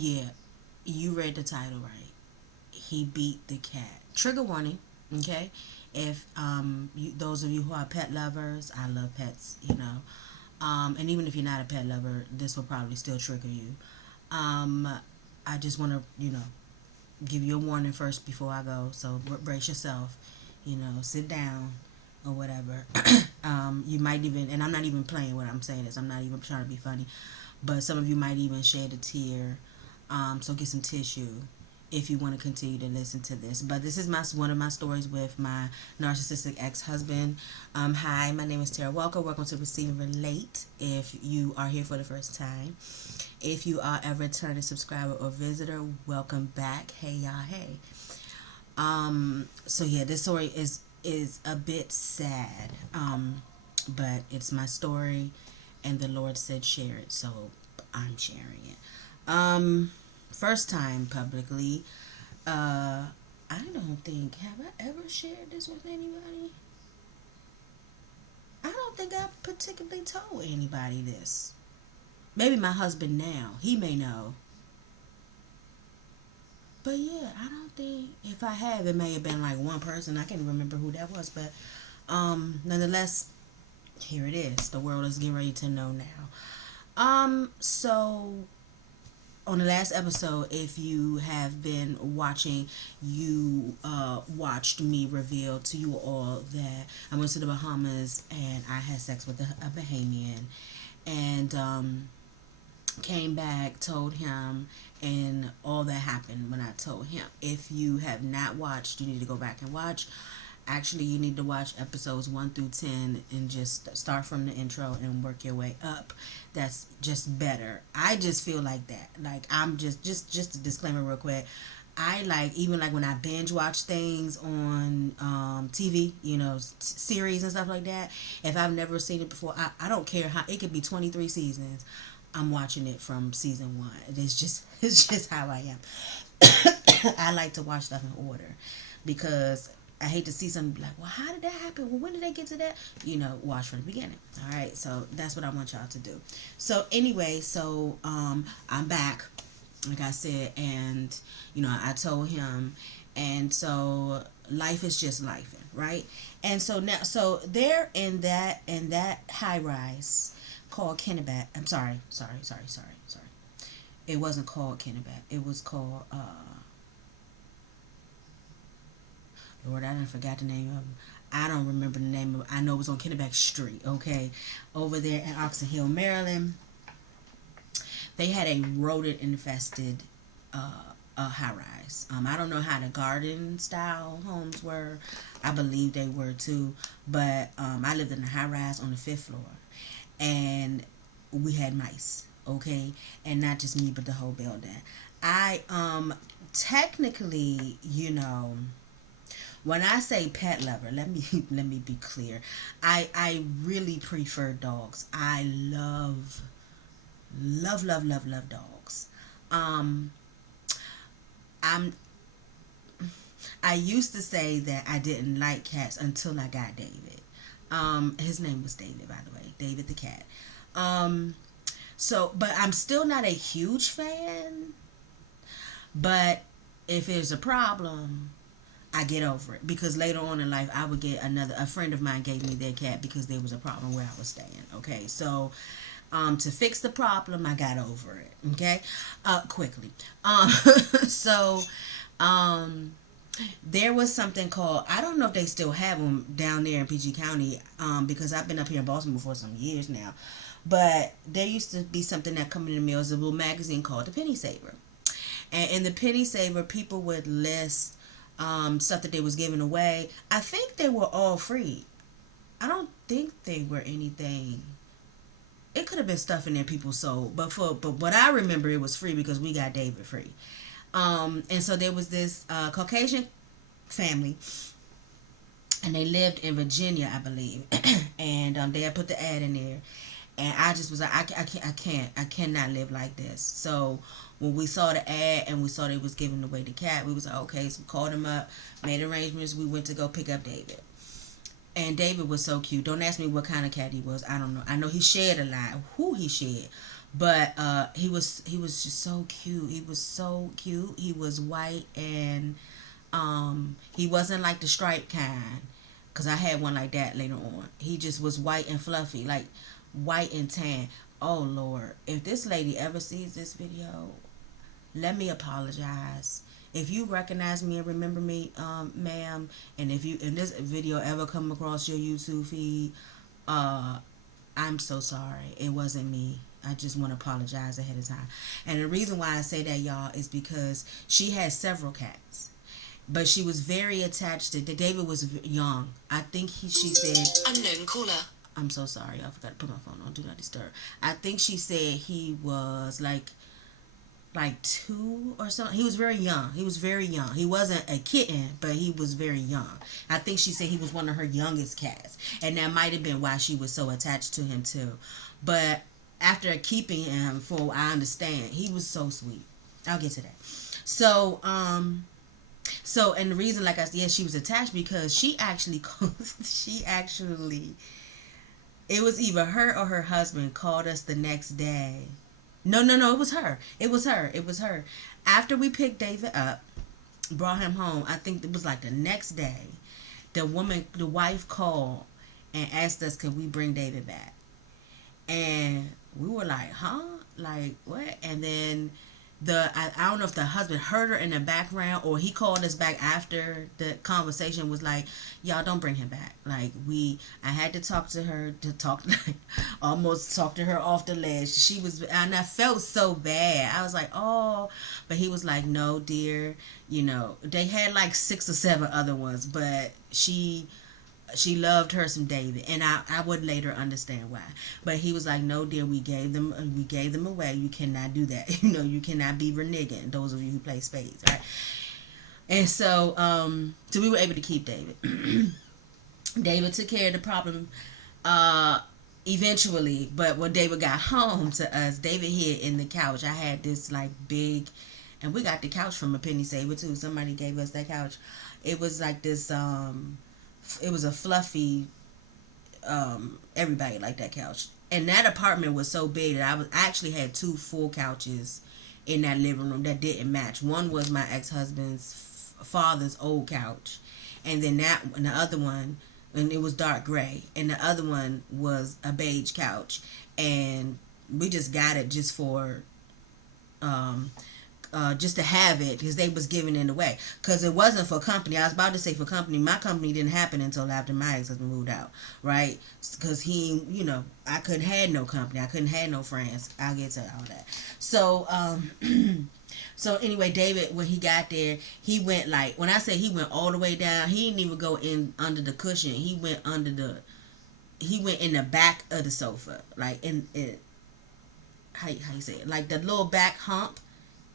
Yeah, you read the title right. He beat the cat. Trigger warning. Okay, if those of you who are pet lovers, I love pets. And even if you're not a pet lover, this will probably still trigger you. Um, I just want to give you a warning first before I go. So brace yourself. Sit down or whatever. You might even, and I'm not even playing what I'm saying this. I'm not even trying to be funny, but some of you might even shed a tear. So get some tissue if you want to continue to listen to this. But this is one of my stories with my narcissistic ex-husband. Hi, my name is Tara Walker. Welcome to Receive and Relate. If you are here for the first time, if you are a returning subscriber or visitor, welcome back. Hey y'all, hey. So yeah, this story is a bit sad. But it's my story, and the Lord said share it, so I'm sharing it. First time publicly. I don't think, have I ever shared this with anybody? I don't think I particularly told anybody this. Maybe my husband now. He may know. But yeah, I don't think, if I have, it may have been like one person. I can't remember who that was, but nonetheless, here it is. The world is getting ready to know now. So on the last episode, if you have been watching, you watched me reveal to you all that I went to the Bahamas and I had sex with a Bahamian, and came back, told him, and all that happened when I told him. If you have not watched, you need to go back and watch. Actually, you need to watch episodes 1 through 10 and just start from the intro and work your way up. That's just better. I just feel like that. Like, I'm just a disclaimer real quick. I like, even like when I binge watch things on TV, series and stuff like that. If I've never seen it before, I don't care how it could be 23 seasons. I'm watching it from season 1. It's just how I am. I like to watch stuff in order because I hate to see something like, well, how did that happen? Well, when did they get to that? Watch from the beginning. All right, so that's what I want y'all to do. So anyway, I'm back, like I said, and I told him, and so life is just life, right? And so now, so they're in that high rise called Kennebec. I'm sorry. It wasn't called Kennebec. It was called Lord, I done forgot the name of them. I don't remember the name of it. I know it was on Kennebec Street, okay? Over there in Oxon Hill, Maryland. They had a rodent infested high rise. I don't know how the garden style homes were. I believe they were too. But I lived in a high rise on the 5th floor. And we had mice, okay? And not just me, but the whole building. I technically, when I say pet lover, let me be clear. I really prefer dogs. I love dogs. I'm I used to say that I didn't like cats until I got David. His name was David, by the way, David the cat. But I'm still not a huge fan. But if there's a problem, I get over it, because later on in life I would get a friend of mine gave me their cat because there was a problem where I was staying. Okay, so to fix the problem, I got over it. Okay, quickly. So there was something called, I don't know if they still have them down there in PG County, because I've been up here in Baltimore for some years now. But there used to be something that come in the mail. It was a little magazine called the Penny Saver. And in the Penny Saver, people would list stuff that they was giving away. I think they were all free. I don't think they were anything. It could have been stuff in there people sold, but what I remember, it was free because we got David free. And so there was this Caucasian family, and they lived in Virginia, I believe. And they had put the ad in there, and I just was like, I cannot live like this. So when we saw the ad and we saw they was giving away the cat, we was like, okay. So we called him up, made arrangements. We went to go pick up David. And David was so cute. Don't ask me what kind of cat he was. I don't know. I know he shed a lot. Who he shed. But he was just so cute. He was so cute. He was white, and he wasn't like the striped kind, because I had one like that later on. He just was white and fluffy, like white and tan. Oh Lord, if this lady ever sees this video, let me apologize. If you recognize me and remember me, ma'am, and if you in this video ever come across your YouTube feed, uh, I'm so sorry. It wasn't me. I just want to apologize ahead of time. And the reason why I say that, y'all, is because she had several cats, but she was very attached to. David was young. I think she said. Unknown caller. I'm so sorry. I forgot to put my phone on. Do not disturb. I think she said he was like two or something. He was very young. He was very young. He wasn't a kitten, but he was very young. I think she said he was one of her youngest cats, and that might have been why she was so attached to him too. But after keeping him for, I understand, he was so sweet. I'll get to that. So and the reason, like I said, yeah, she was attached because she actually, it was either her or her husband called us the next day. No, it was her. It was her. After we picked David up, brought him home, I think it was like the next day, the wife called and asked us could we bring David back. And we were like, huh? Like, what? And then I don't know if the husband heard her in the background or he called us back after the conversation, was like, y'all don't bring him back. Like, I had to talk to her, almost talk to her off the ledge. And I felt so bad. I was like, oh, but he was like, no, dear, they had like 6 or 7 other ones, but she loved her some David, and I would later understand why. But he was like, no, dear, we gave them away. You cannot do that. You cannot be reneging. Those of you who play spades, right? And so we were able to keep David. David took care of the problem eventually, but when David got home to us, David hid in the couch. I had this like big, and we got the couch from a penny saver too. Somebody gave us that couch. It was like this it was a fluffy, everybody liked that couch. And that apartment was so big that I actually had 2 full couches in that living room that didn't match. One was my ex-husband's father's old couch, and then the other one, and it was dark gray, and the other one was a beige couch. And we just got it just for just to have it, because they was giving it away, because it wasn't for company. I was about to say for company. My company didn't happen until after my ex-husband moved out, right? Because he, I couldn't have no company. I couldn't have no friends. I'll get to all that. So so anyway, David, when he got there, he went, like, when I say he went all the way down, he didn't even go in under the cushion. He went in the back of the sofa, like in how you say it, like the little back hump.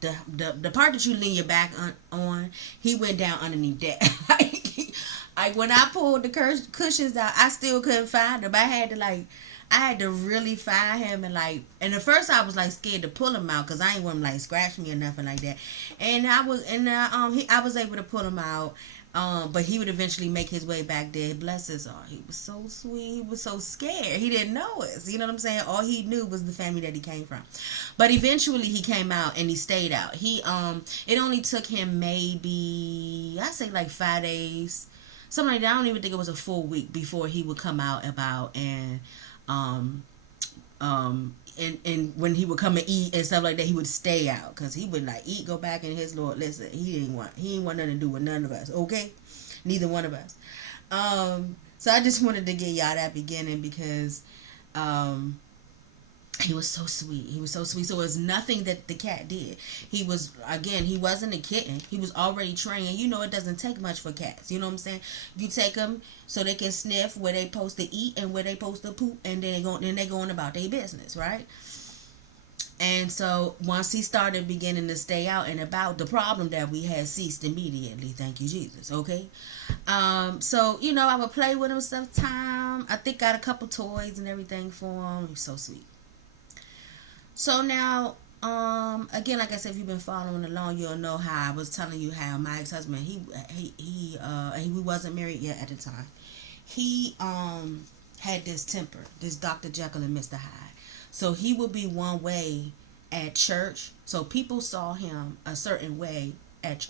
The part that you lean your back on, he went down underneath that. like when I pulled the cushions out, I still couldn't find him. I had to really find him, and at first I was like scared to pull him out because I ain't want him like scratch me or nothing like that. And I was able to pull him out. But he would eventually make his way back there. Bless his heart. He was so sweet. He was so scared. He didn't know us. You know what I'm saying? All he knew was the family that he came from. But eventually he came out and he stayed out. It only took him maybe, I say like 5 days. Something like that. I don't even think it was a full week before he would come out about and and when he would come and eat and stuff like that, he would stay out because he would like eat, go back in his Lord. Listen, he ain't want nothing to do with none of us. Okay, neither one of us. So I just wanted to get y'all that beginning because he was so sweet. He was so sweet. So it was nothing that the cat did. He wasn't a kitten. He was already trained. It doesn't take much for cats. You know what I'm saying? You take them so they can sniff where they supposed to eat and where they supposed to poop, and then they going about their business, right? And so once he started beginning to stay out and about, the problem that we had ceased immediately. Thank you, Jesus. Okay. So I would play with him sometime. I think got a couple toys and everything for him. He was so sweet. So now, again, like I said, if you've been following along, you'll know how I was telling you how my ex-husband, we wasn't married yet at the time. He had this temper, this Dr. Jekyll and Mr. Hyde. So he would be one way at church. So people saw him a certain way at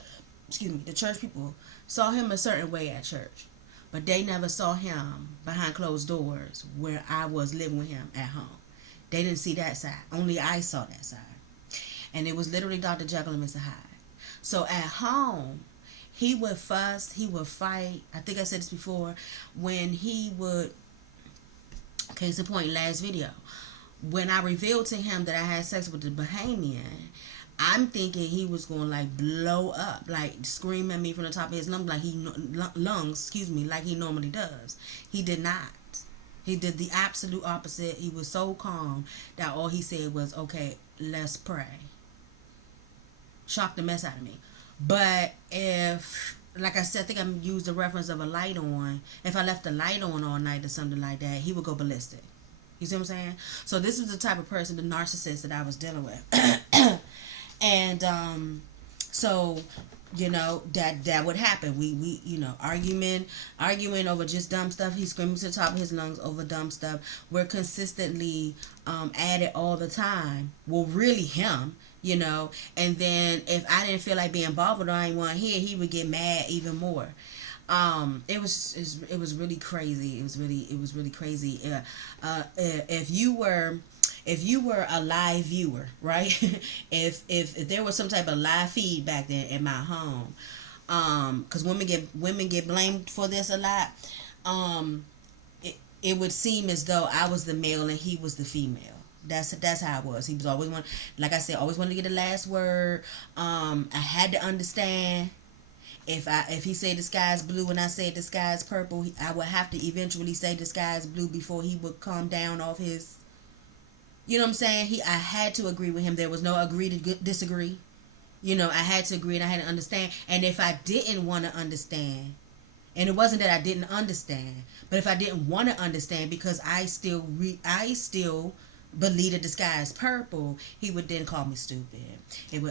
excuse me, the church people saw him a certain way at church. But they never saw him behind closed doors where I was living with him at home. They didn't see that side. Only I saw that side. And it was literally Dr. Jekyll and Mr. Hyde. So at home, he would fuss, he would fight. I think I said this before. When he would, case in point, last video, when I revealed to him that I had sex with the Bahamian, I'm thinking he was going to like blow up, like scream at me from the top of his lungs, like he normally does. He did not. He did the absolute opposite. He was so calm that all he said was, "Okay, let's pray." Shocked the mess out of me. But if, like I said, I think I used the reference of a light on. If I left the light on all night or something like that, he would go ballistic. You see what I'm saying? So this was the type of person, the narcissist that I was dealing with. And so that would happen. We arguing over just dumb stuff. He's screaming to the top of his lungs over dumb stuff. We're consistently at it all the time. Well, really him, and then if I didn't feel like being bothered or anyone here, he would get mad even more. It was really crazy. It was really crazy. If you were a live viewer, right? if there was some type of live feed back there in my home, because women get blamed for this a lot. It would seem as though I was the male and he was the female. That's how it was. He was always like I said, always wanted to get the last word. I had to understand. If he said the sky's blue and I said the sky's purple, I would have to eventually say the sky's blue before he would calm down off his. You know what I'm saying? I had to agree with him. There was no agree to disagree. I had to agree and I had to understand. And if I didn't want to understand, and it wasn't that I didn't understand, but if I didn't want to understand because I still believe that the sky is purple, he would then call me stupid.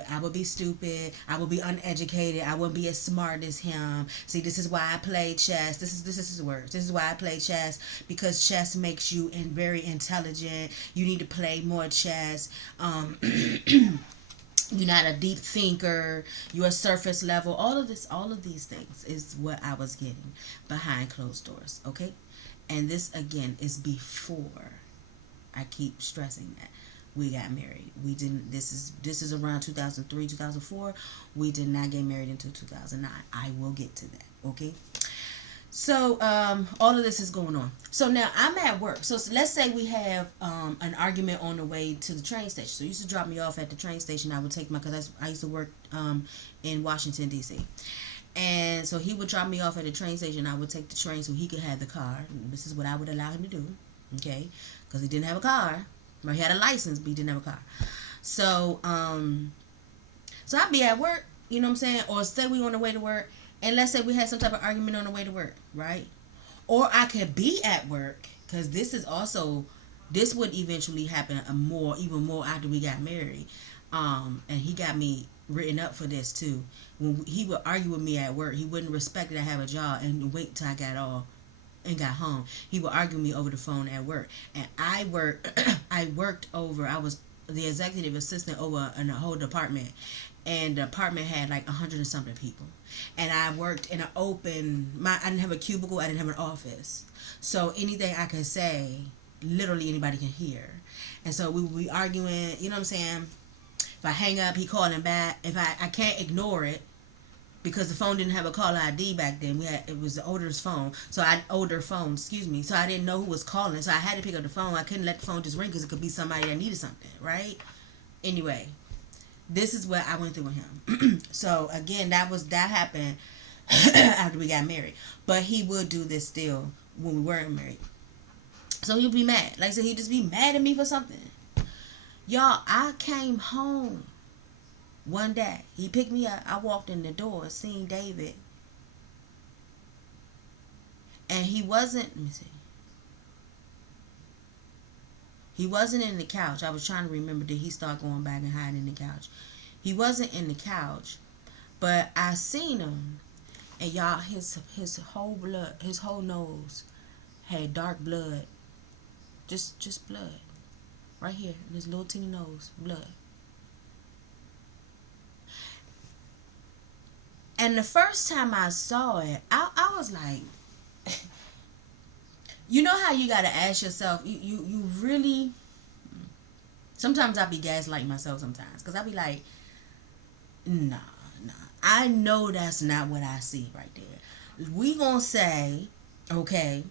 I would be stupid. I would be uneducated. I wouldn't be as smart as him. See, this is why I play chess. This is his words. This is why I play chess, because chess makes you very intelligent. You need to play more chess. You're not a deep thinker. You're a surface level. All of these things is what I was getting behind closed doors. Okay, and this again is before. I keep stressing that we got married. We didn't. This is around 2003, 2004. We did not get married until 2009. I will get to that. Okay. So all of this is going on. So now I'm at work. So let's say we have an argument on the way to the train station. So he used to drop me off at the train station. I would take because I used to work in Washington D.C. And so he would drop me off at the train station. I would take the train so he could have the car. This is what I would allow him to do. Okay, because he didn't have a car. Or he had a license, but he didn't have a car. So so I'd be at work, you know what I'm saying? Or say we on the way to work, and let's say we had some type of argument on the way to work, right? Or I could be at work, because this would eventually happen even more after we got married. And he got me written up for this too. When he would argue with me at work, he wouldn't respect that I have a job and wait till I got off and got home. He would argue with me over the phone at work. And I was the executive assistant over in a whole department. And the department had like 100 and something people. And I worked in I didn't have a cubicle, I didn't have an office. So anything I could say, literally anybody can hear. And so we would be arguing, you know what I'm saying? If I hang up, he calling back. If I can't ignore it, because the phone didn't have a caller ID back then. It was the older phone. So So I didn't know who was calling. So I had to pick up the phone. I couldn't let the phone just ring because it could be somebody that needed something, right? Anyway, this is what I went through with him. So again, that happened after we got married. But he would do this still when we weren't married. So he'd be mad. Like I said, he'd just be mad at me for something. Y'all, I came home one day. He picked me up. I walked in the door, seen David. And he wasn't, let me see. He wasn't in the couch. I was trying to remember, did he start going back and hiding in the couch? He wasn't in the couch, but I seen him. And y'all, his whole nose had dark blood. Just blood. right here in his little teeny nose, blood. And the first time I saw it, I was like, you know how you gotta ask yourself, you really. Sometimes I be gaslighting myself sometimes, cause I be like, nah, nah. I know that's not what I see right there. We gonna say, okay,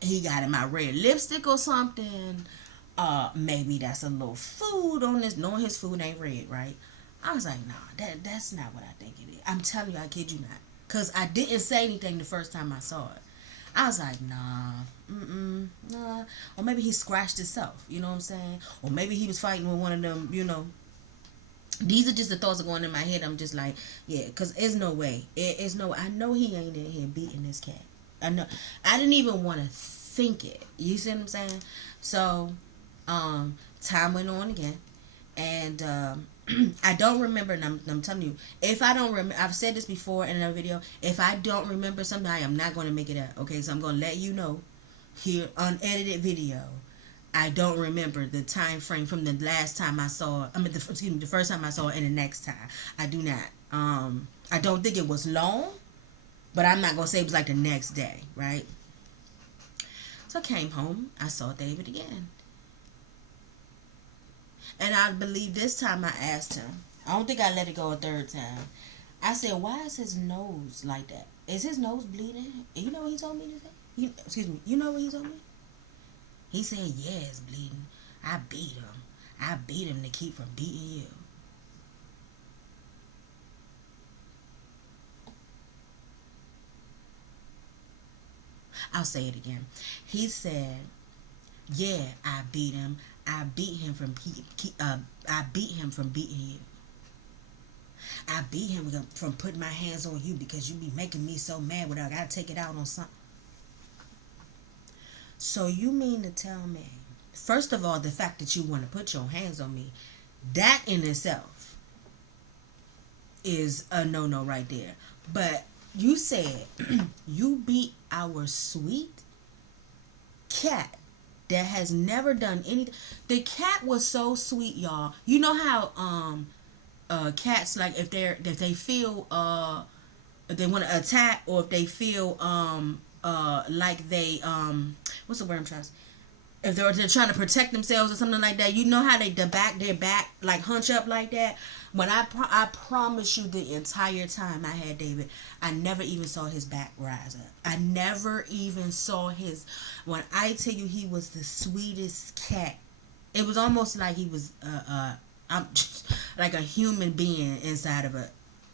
he got in my red lipstick or something. Maybe that's a little food on this, knowing his food ain't red, right? I was like, nah, that's not what I think it is. I'm telling you, I kid you not. Because I didn't say anything the first time I saw it. I was like, nah, nah. Or maybe he scratched himself, you know what I'm saying? Or maybe he was fighting with one of them, you know. These are just the thoughts that are going in my head. I'm just like, yeah, because there's no way. It's no, I know he ain't in here beating this cat. I know. I didn't even want to think it. You see what I'm saying? So, time went on again. And I don't remember, and I'm telling you, if I don't remember, I've said this before in another video, if I don't remember something, I am not going to make it up, okay? So I'm going to let you know here, unedited video, I don't remember the time frame from the last time I saw it, the first time I saw it and the next time. I do not. I don't think it was long, but I'm not going to say it was like the next day, right? So I came home, I saw David again. And I believe this time I asked him. I don't think I let it go a third time. I said, why is his nose like that? Is his nose bleeding? You know what he told me to say? Excuse me. You know what he told me? He said, yeah, it's bleeding. I beat him. I beat him to keep from beating you. I'll say it again. He said, yeah, I beat him. I beat him from I beat him from beating you. I beat him from putting my hands on you because you be making me so mad when I gotta take it out on something. So you mean to tell me, first of all, the fact that you want to put your hands on me, that in itself is a no right there. But you said you beat our sweet cat that has never done anything. The cat was so sweet, y'all. You know how cats, like, if they feel if they want to attack, or if they feel like they what's the word I'm trying to say? If they're trying to protect themselves or something like that, you know how their back like hunch up like that. When I promise you, the entire time I had David, I never even saw his back rise up. I never even saw his. When I tell you, he was the sweetest cat. It was almost like he was I'm just like a human being inside of a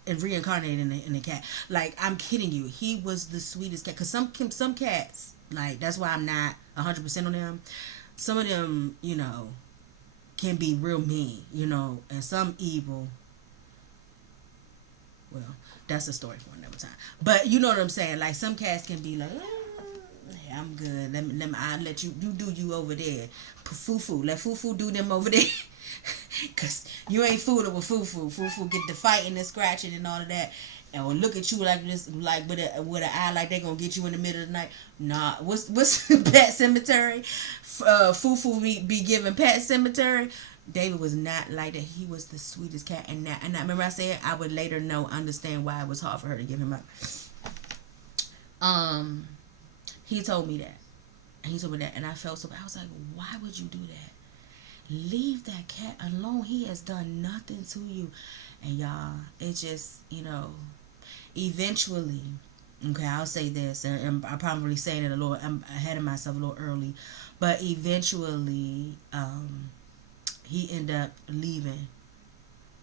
and reincarnated in a cat. Like, I'm kidding you, he was the sweetest cat. Cause some cats, like, that's why I'm not 100% on them. Some of them, you know, can be real mean, you know, and some evil. Well, that's a story for another time. But you know what I'm saying? Like, some cats can be like, hey, I'm good. I'll let you do you over there. Fufu. Let Fufu do them over there. Cause you ain't fooling with Fufu. Fufu get the fighting and scratching and all of that. And will look at you like this, like with an eye like they gonna get you in the middle of the night. Nah, what's Pet Cemetery? Fufu be giving Pet Cemetery. David was not like that. He was the sweetest cat, and I remember I said I would later understand why it was hard for her to give him up. He told me that, and I felt so bad. I was like, why would you do that? Leave that cat alone. He has done nothing to you. And y'all, it just, you know, eventually, okay, I'll say this, and I'm probably saying it I'm ahead of myself a little early, but eventually, he ended up leaving.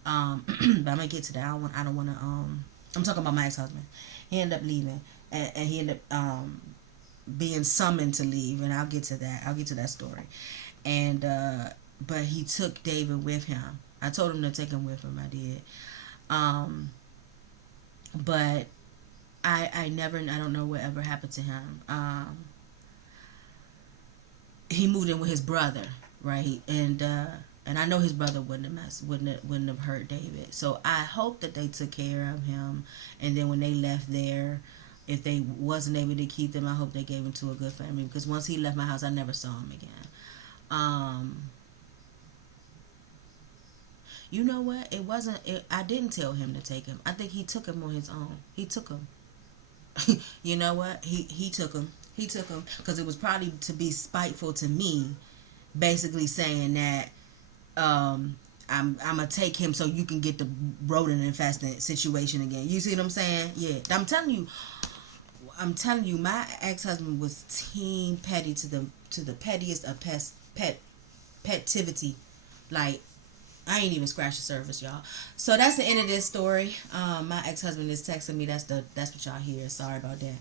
But I'm gonna get to that. I don't want to. I'm talking about my ex-husband. He ended up leaving, and he ended up being summoned to leave, and I'll get to that. I'll get to that story. And but he took David with him. I told him to take him with him. I did. But I don't know what ever happened to him. He moved in with his brother, right? And I know his brother wouldn't have hurt David. So I hope that they took care of him. And then when they left there, if they wasn't able to keep them, I hope they gave him to a good family. Because once he left my house, I never saw him again. Um, you know what? It wasn't. I didn't tell him to take him. I think he took him on his own. He took him. You know what? He took him. He took him because it was probably to be spiteful to me, basically saying that I'm gonna take him so you can get the rodent infested situation again. You see what I'm saying? Yeah, I'm telling you, my ex husband was team petty to the pettiest of petivity. Like, I ain't even scratched the surface, y'all. So that's the end of this story. My ex husband is texting me. That's what y'all hear. Sorry about that.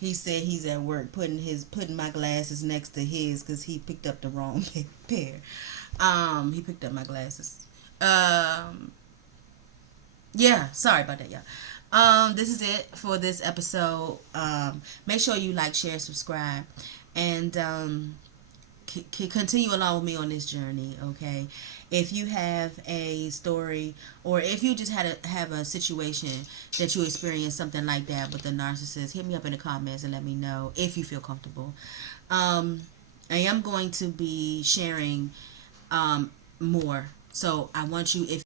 He said he's at work putting my glasses next to his because he picked up the wrong pair. He picked up my glasses. Um, yeah, sorry about that, y'all. This is it for this episode. Make sure you like, share, subscribe, and continue along with me on this journey. Okay, if you have a story, or if you just have a situation that you experienced something like that with a narcissist, hit me up in the comments and let me know if you feel comfortable. um I am going to be sharing more, so I want you, if